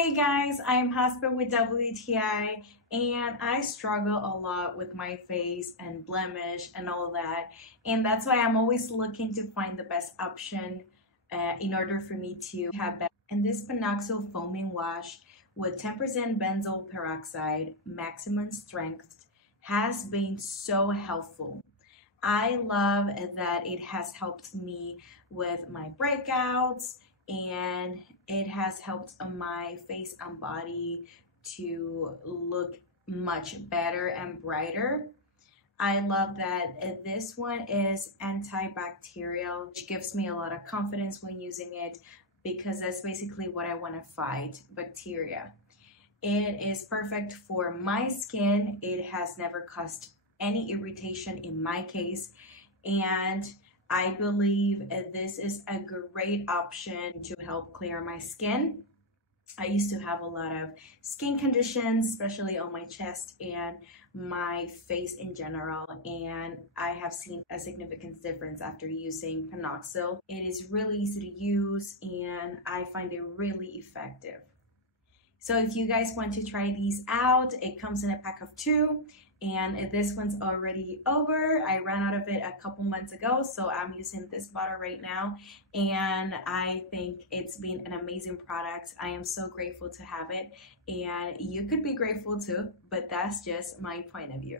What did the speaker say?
Hey guys, I'm Hasba with WTI and I struggle a lot with my face and blemish and all of that. And that's why I'm always looking to find the best option in order for me to have better. And this PanOxyl foaming wash with 10% benzoyl peroxide, maximum strength, has been so helpful. I love that it has helped me with my breakouts and it has helped my face and body to look much better and brighter. I love that this one is antibacterial, which gives me a lot of confidence when using it because that's basically what I want to fight, bacteria. It is perfect for my skin. It has never caused any irritation in my case, and I believe this is a great option to help clear my skin. I used to have a lot of skin conditions, especially on my chest and my face in general, and I have seen a significant difference after using PanOxyl. It is really easy to use and I find it really effective. So if you guys want to try these out, it comes in a pack of 2 and this one's already over. I ran out of it a couple months ago, so I'm using this bottle right now and I think it's been an amazing product. I am so grateful to have it and you could be grateful too, but that's just my point of view.